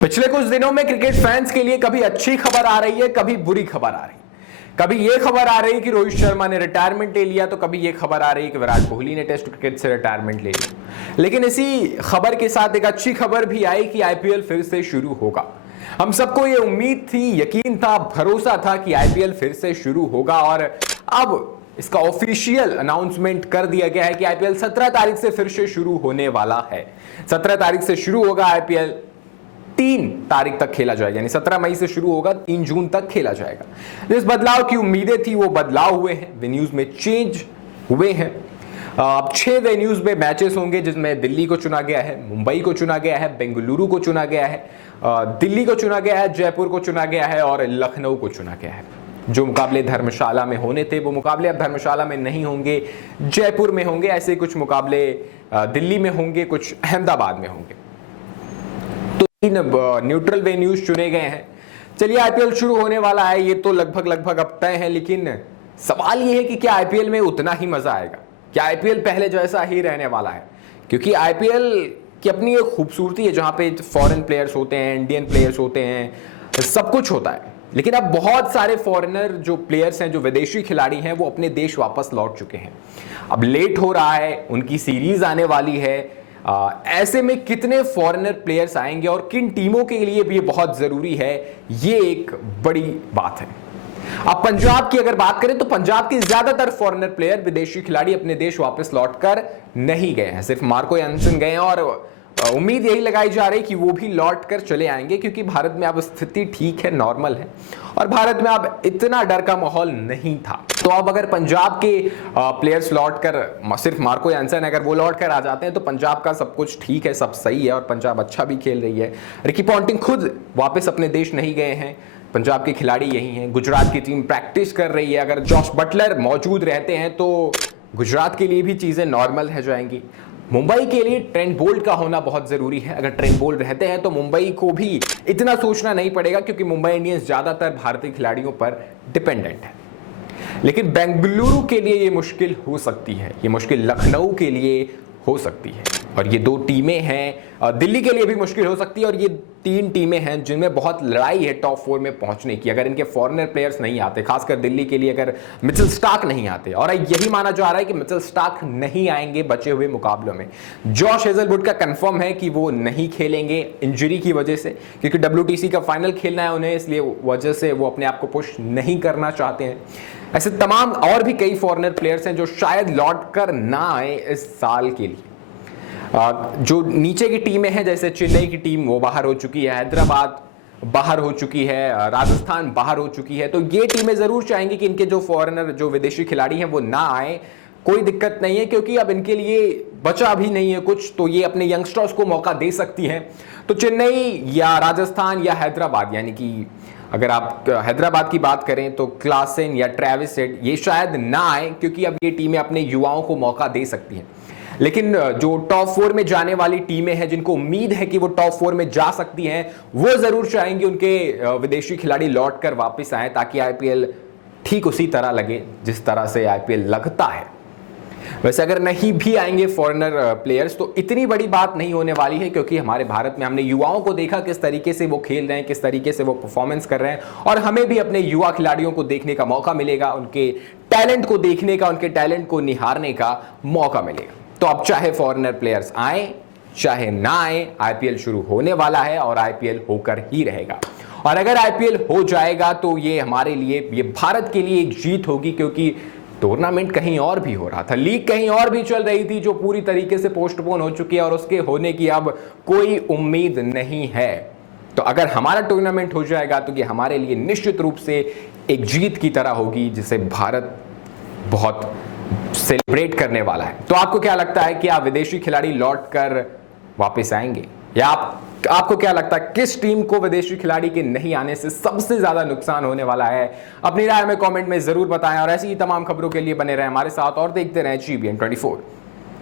पिछले कुछ दिनों में क्रिकेट फैंस के लिए कभी अच्छी खबर आ रही है, कभी बुरी खबर आ रही है। कभी ये खबर आ रही है कि रोहित शर्मा ने रिटायरमेंट ले लिया, तो कभी ये खबर आ रही है कि विराट कोहली ने टेस्ट क्रिकेट से रिटायरमेंट ले लिया। लेकिन इसी खबर के साथ एक अच्छी खबर भी आई कि आईपीएल फिर से शुरू होगा। हम सबको ये उम्मीद थी, यकीन था, भरोसा था कि आईपीएल फिर से शुरू होगा और अब इसका ऑफिशियल अनाउंसमेंट कर दिया गया है कि आईपीएल 17 तारीख से फिर से शुरू होने वाला है। 17 तारीख से शुरू होगा आईपीएल, 3 तारीख तक खेला जाएगा, यानी 17 मई से शुरू होगा, 3 जून तक खेला जाएगा। जिस बदलाव की उम्मीदें थी वो बदलाव हुए हैं, वेन्यूज में चेंज हुए हैं। अब 6 वेन्यूज में मैचेस होंगे, जिसमें दिल्ली को चुना गया है, मुंबई को चुना गया है, बेंगलुरु को चुना गया है, दिल्ली को चुना गया है, जयपुर को चुना गया है और लखनऊ को चुना गया है। जो मुकाबले धर्मशाला में होने थे वो मुकाबले अब धर्मशाला में नहीं होंगे, जयपुर में होंगे। ऐसे कुछ मुकाबले दिल्ली में होंगे, कुछ अहमदाबाद में होंगे। 3 न्यूट्रल वेन्यूज चुने गए हैं। चलिए, आईपीएल शुरू होने वाला है, ये तो लगभग अब तय है। लेकिन सवाल ये है कि क्या आईपीएल में उतना ही मजा आएगा? क्या आईपीएल पहले जैसा ही रहने वाला है? क्योंकि आईपीएल की अपनी एक खूबसूरती है, जहां पे फॉरेन प्लेयर्स होते हैं, इंडियन प्लेयर्स होते हैं, सब कुछ होता है। लेकिन अब बहुत सारे फॉरेनर जो प्लेयर्स हैं, जो विदेशी खिलाड़ी हैं, वो अपने देश वापस लौट चुके हैं। अब लेट हो रहा है, उनकी सीरीज आने वाली है। ऐसे में कितने फॉरेनर प्लेयर्स आएंगे और किन टीमों के लिए भी ये बहुत जरूरी है, ये एक बड़ी बात है। अब पंजाब की अगर बात करें तो पंजाब के ज्यादातर फॉरेनर प्लेयर, विदेशी खिलाड़ी अपने देश वापस लौटकर नहीं गए हैं। सिर्फ मार्को यानसन गए हैं और उम्मीद यही लगाई जा रही कि वो भी लौट कर चले आएंगे, क्योंकि भारत में अब स्थिति ठीक है, नॉर्मल है और भारत में अब इतना डर का माहौल नहीं था। तो अब अगर पंजाब के प्लेयर्स लौट कर, सिर्फ मार्को यानसन अगर वो लौट कर आ जाते हैं तो पंजाब का सब कुछ ठीक है, सब सही है और पंजाब अच्छा भी खेल रही है। रिकी पॉन्टिंग खुद वापस अपने देश नहीं गए हैं, पंजाब के खिलाड़ी यही हैं। गुजरात की टीम प्रैक्टिस कर रही है। अगर जॉश बटलर मौजूद रहते हैं तो गुजरात के लिए भी चीजें नॉर्मल हो जाएंगी। मुंबई के लिए ट्रेंट बोल्ट का होना बहुत जरूरी है। अगर ट्रेंट बोल्ट रहते हैं तो मुंबई को भी इतना सोचना नहीं पड़ेगा, क्योंकि मुंबई इंडियंस ज्यादातर भारतीय खिलाड़ियों पर डिपेंडेंट है। लेकिन बेंगलुरु के लिए ये मुश्किल हो सकती है, ये मुश्किल लखनऊ के लिए हो सकती है और ये 2 टीमें हैं। दिल्ली के लिए भी मुश्किल हो सकती है और ये 3 टीमें हैं जिनमें बहुत लड़ाई है टॉप 4 में पहुंचने की। अगर इनके फॉरेनर प्लेयर्स नहीं आते, खासकर दिल्ली के लिए अगर मिचेल स्टार्क नहीं आते, और यही माना जा रहा है कि मिचेल स्टार्क नहीं आएंगे बचे हुए मुकाबलों में। जॉश हेजलवुड का कंफर्म है कि वो नहीं खेलेंगे इंजरी की वजह से, क्योंकि WTC का फाइनल खेलना है उन्हें, इसलिए वजह से वो अपने आप को पुश नहीं करना चाहते हैं। ऐसे तमाम और भी कई फॉरेनर प्लेयर्स हैं जो शायद लौट कर ना आए इस साल के लिए। जो नीचे की टीमें हैं, जैसे चेन्नई की टीम, वो बाहर हो चुकी है, हैदराबाद बाहर हो चुकी है, राजस्थान बाहर हो चुकी है। तो ये टीमें जरूर चाहेंगी कि इनके जो फॉरेनर, जो विदेशी खिलाड़ी हैं, वो ना आए। कोई दिक्कत नहीं है, क्योंकि अब इनके लिए बचा भी नहीं है कुछ, तो ये अपने यंगस्टर्स को मौका दे सकती हैं। तो चेन्नई या राजस्थान या हैदराबाद, यानी कि अगर आप हैदराबाद की बात करें तो क्लासेन या ट्रेविस हेड, ये शायद ना आए, क्योंकि अब ये टीमें अपने युवाओं को मौका दे सकती हैं। लेकिन जो टॉप 4 में जाने वाली टीमें हैं, जिनको उम्मीद है कि वो टॉप 4 में जा सकती हैं, वो जरूर चाहेंगे उनके विदेशी खिलाड़ी लौट कर वापस आए, ताकि आईपीएल ठीक उसी तरह लगे जिस तरह से आईपीएल लगता है। वैसे अगर नहीं भी आएंगे फॉरेनर प्लेयर्स तो इतनी बड़ी बात नहीं होने वाली है, क्योंकि हमारे भारत में हमने युवाओं को देखा किस तरीके से वो खेल रहे हैं, किस तरीके से वो परफॉर्मेंस कर रहे हैं, और हमें भी अपने युवा खिलाड़ियों को देखने का मौका मिलेगा, उनके टैलेंट को देखने का, उनके टैलेंट को निहारने का मौका मिलेगा। तो अब चाहे फॉरेनर प्लेयर्स आए चाहे ना आए, आईपीएल शुरू होने वाला है और आईपीएल होकर ही रहेगा। और अगर आईपीएल हो जाएगा तो ये हमारे लिए, ये भारत के लिए एक जीत होगी, क्योंकि टूर्नामेंट कहीं और भी हो रहा था, लीग कहीं और भी चल रही थी, जो पूरी तरीके से पोस्टपोन हो चुकी है और उसके होने की अब कोई उम्मीद नहीं है। तो अगर हमारा टूर्नामेंट हो जाएगा तो ये हमारे लिए निश्चित रूप से एक जीत की तरह होगी, जिसे भारत बहुत सेलिब्रेट करने वाला है। तो आपको क्या लगता है कि आप विदेशी खिलाड़ी लौटकर वापस आएंगे, या आपको क्या लगता है किस टीम को विदेशी खिलाड़ी के नहीं आने से सबसे ज्यादा नुकसान होने वाला है? अपनी राय में कमेंट में जरूर बताएं और ऐसी ही तमाम खबरों के लिए बने रहें हमारे साथ और देखते रहें GBN 24।